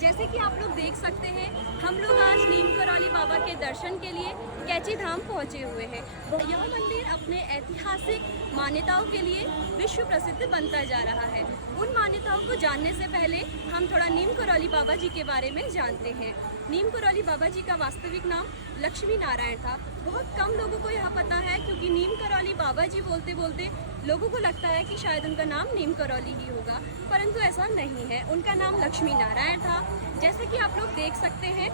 जैसे कि आप लोग देख सकते हैं, हम लोग आज नीम करौली बाबा के दर्शन के लिए कैची धाम पहुंचे हुए हैं। यह मंदिर अपने ऐतिहासिक मान्यताओं के लिए विश्व प्रसिद्ध बनता जा रहा है। उन मान्यताओं को जानने से पहले हम थोड़ा नीम करौली बाबा जी के बारे में जानते हैं। नीम करौली बाबा जी का वास्तविक नाम लक्ष्मी नारायण था। बहुत कम लोगों को यह पता है, क्योंकि नीम करौली बाबा जी बोलते बोलते लोगों को लगता है कि शायद उनका नाम नीम करौली ही होगा, परंतु ऐसा नहीं है। उनका नाम लक्ष्मी नारायण था। जैसे कि आप लोग देख सकते हैं,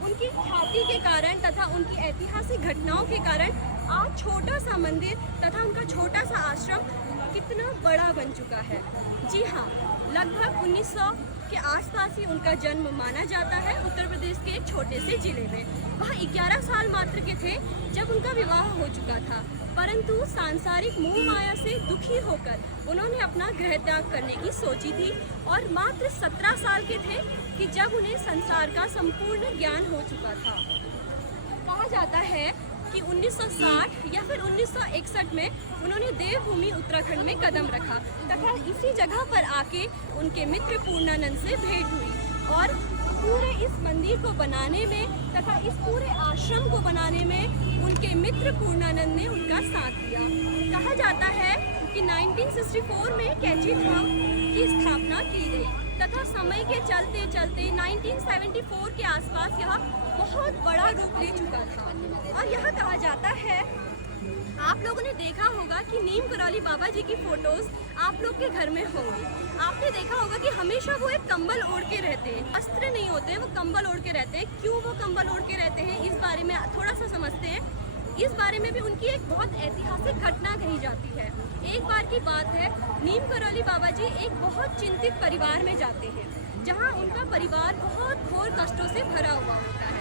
उनकी ख्याति के कारण तथा उनकी ऐतिहासिक घटनाओं के कारण आज छोटा सा मंदिर तथा उनका छोटा सा आश्रम कितना बड़ा बन चुका है। जी हाँ, लगभग 1900 के आसपास ही उनका जन्म माना जाता है, उत्तर प्रदेश के एक छोटे से जिले में। वह 11 साल मात्र के थे जब उनका विवाह हो चुका था, परंतु सांसारिक मोह माया से दुखी होकर उन्होंने अपना गृह त्याग करने की सोची थी और मात्र 17 साल के थे कि जब उन्हें संसार का संपूर्ण ज्ञान हो चुका था। कहा जाता है कि 1960 या फिर 1961 में उन्होंने देवभूमि उत्तराखंड में कदम रखा तथा इसी जगह पर आके उनके मित्र पूर्णानंद से भेंट हुई और पूरे इस मंदिर को बनाने में तथा इस पूरे आश्रम को बनाने में उनके मित्र पूर्णानंद ने उनका साथ दिया। कहा जाता है कि 1964 में कैची धाम की स्थापना की गई तथा समय के चलते चलते 1974 के आसपास यह बहुत बड़ा रूप ले चुका था। और यह कहा जाता है, आप लोगों ने देखा होगा कि नीम करौली बाबा जी की फोटोज आप लोग के घर में होंगी। आपने देखा होगा कि हमेशा वो एक कंबल ओढ़ के रहते हैं, वस्त्र नहीं होते, वो कंबल ओढ़ के रहते हैं। क्यों वो कंबल ओढ़ के रहते हैं, इस बारे में थोड़ा सा समझते हैं। इस बारे में भी उनकी एक बहुत ऐतिहासिक घटना कही जाती है। एक बार की बात है, नीम करौली बाबा जी एक बहुत चिंतित परिवार में जाते हैं, जहाँ उनका परिवार बहुत घोर कष्टों से भरा हुआ होता है।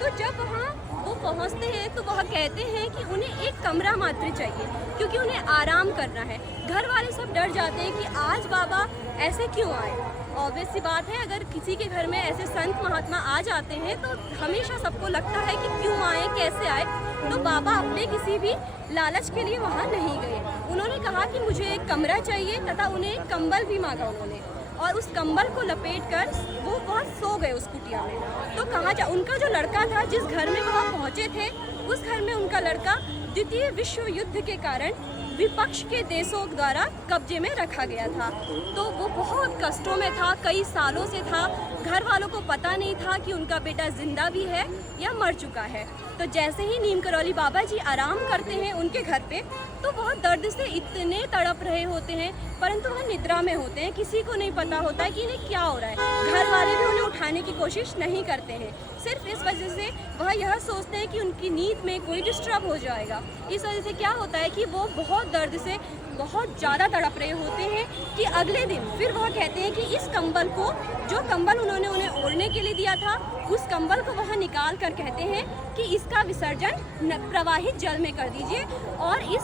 तो जब वहाँ वो पहुँचते हैं तो वह कहते हैं कि उन्हें एक कमरा मात्र चाहिए, क्योंकि उन्हें आराम करना है। घर वाले सब डर जाते हैं कि आज बाबा ऐसे क्यों आए। ऑब्वियस सी बात है, अगर किसी के घर में ऐसे संत महात्मा आ जाते हैं तो हमेशा सबको लगता है कि क्यों आए, कैसे आए। तो बाबा अपने किसी भी लालच के लिए वहाँ नहीं गए। उन्होंने कहा कि मुझे एक कमरा चाहिए तथा उन्हें एक कंबल भी मांगा उन्होंने, और उस कंबल को लपेटकर वो बहुत सो गए उस कुटिया में। तो उनका जो लड़का था, जिस घर में वह पहुँचे थे, उस घर में उनका लड़का द्वितीय विश्व युद्ध के कारण विपक्ष के देशों द्वारा कब्जे में रखा गया था। तो वो बहुत कष्टों में था, कई सालों से था। घर वालों को पता नहीं था कि उनका बेटा जिंदा भी है या मर चुका है। तो जैसे ही नीम करौली बाबा जी आराम करते हैं उनके घर पे, तो बहुत दर्द से इतने तड़प रहे होते हैं, परंतु वह निद्रा में होते हैं। किसी को नहीं पता होता है कि इन्हें क्या हो रहा है। घर वाले भी उन्हें उठाने की कोशिश नहीं करते हैं, सिर्फ इस वजह से वह यह सोचते हैं कि उनकी नींद में कोई डिस्टर्ब हो जाएगा। इस वजह से क्या होता है कि वो बहुत दर्द से बहुत ज़्यादा तड़प रहे होते हैं कि अगले दिन फिर वह कहते हैं कि इस कंबल को, जो कंबल उन्होंने उन्हें ओढ़ने के लिए दिया था, उस कंबल को वह निकाल कर कहते हैं कि इसका विसर्जन प्रवाहित जल में कर दीजिए, और इस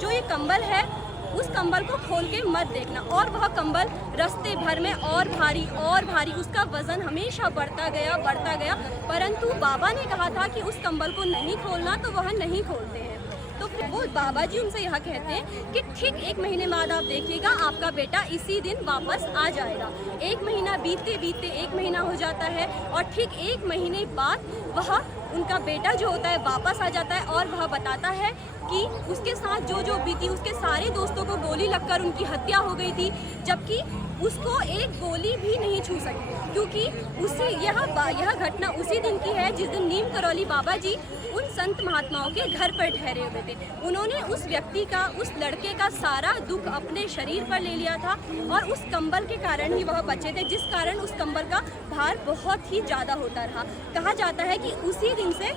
जो ये कंबल है उस कंबल को खोल के मत देखना। और वह कंबल रास्ते भर में और भारी, उसका वजन हमेशा बढ़ता गया, परंतु बाबा ने कहा था कि उस कंबल को नहीं खोलना, तो वह नहीं खोलते हैं। तो फिर वो बाबा जी उनसे यह कहते हैं कि ठीक 1 महीने बाद आप देखिएगा, आपका बेटा इसी दिन वापस आ जाएगा। 1 महीना बीतते 1 महीना हो जाता है, और ठीक 1 महीने बाद वह उनका बेटा जो होता है वापस आ जाता है, और वह बताता है कि उसके साथ जो बीती, उसके सारे दोस्तों को गोली लगकर उनकी हत्या हो गई थी, जबकि उसको एक गोली भी नहीं छू सकी, क्योंकि यह घटना उसी दिन की है जिस दिन नीम करौली बाबा जी उन संत महात्माओं के घर पर ठहरे हुए थे। उन्होंने उस व्यक्ति का, उस लड़के का सारा दुख अपने शरीर पर ले लिया था, और उस कंबल के कारण ही वह बचे थे, जिस कारण उस कंबल का भार बहुत ही ज़्यादा होता रहा। कहा जाता है कि उसी दिन से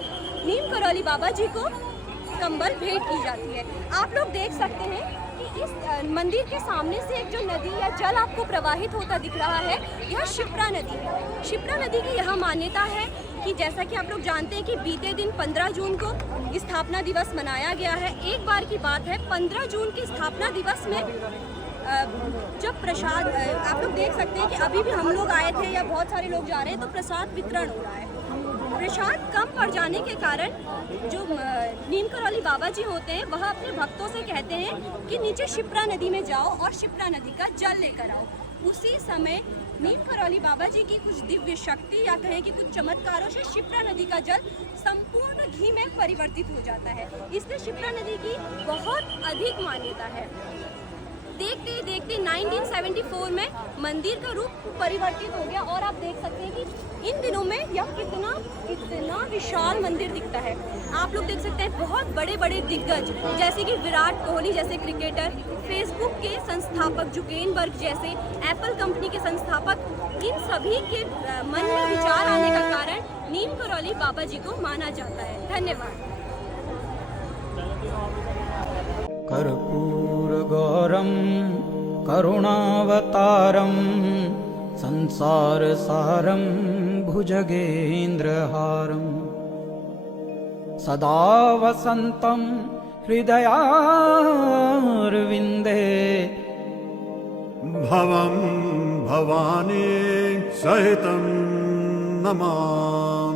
नीम करौली बाबा जी को कंबल भेंट की जाती है। आप लोग देख सकते हैं कि इस मंदिर के सामने से एक जो नदी या जल आपको प्रवाहित होता दिख रहा है, यह शिप्रा नदी है। शिप्रा नदी की यह मान्यता है कि जैसा कि आप लोग जानते हैं कि बीते दिन 15 जून को स्थापना दिवस मनाया गया है। एक बार की बात है, 15 जून के स्थापना दिवस में जब प्रसाद, आप लोग देख सकते हैं कि अभी भी हम लोग आए थे या बहुत सारे लोग जा रहे हैं, तो प्रसाद वितरण हो रहा है। प्रसाद कम पड़ जाने के कारण जो नीम करौली बाबा जी होते हैं, वह अपने भक्तों से कहते हैं कि नीचे शिप्रा नदी में जाओ और शिप्रा नदी का जल लेकर आओ। उसी समय नीम करौली बाबा जी की कुछ दिव्य शक्ति या कहें कि कुछ चमत्कारों से शिप्रा नदी का जल संपूर्ण घी में परिवर्तित हो जाता है। इसलिए शिप्रा नदी की बहुत अधिक मान्यता है। देखते देखते 1974 में मंदिर का रूप परिवर्तित हो गया और आप देख सकते हैं कि इन दिनों में यह कितना विशाल मंदिर दिखता है। आप लोग देख सकते हैं बहुत बड़े बड़े दिग्गज जैसे कि विराट कोहली जैसे क्रिकेटर, फेसबुक के संस्थापक जुकेनबर्ग जैसे, एप्पल कंपनी के संस्थापक, इन सभी के मन में विचार आने का कारण नीम करौली बाबा जी को माना जाता है। धन्यवाद। कर्पूरगौरं करुणावतारं संसारसारं भुजगेन्द्रहारं सदा वसन्तं हृदयारविन्दे भवं भवानी सहितं नमामि।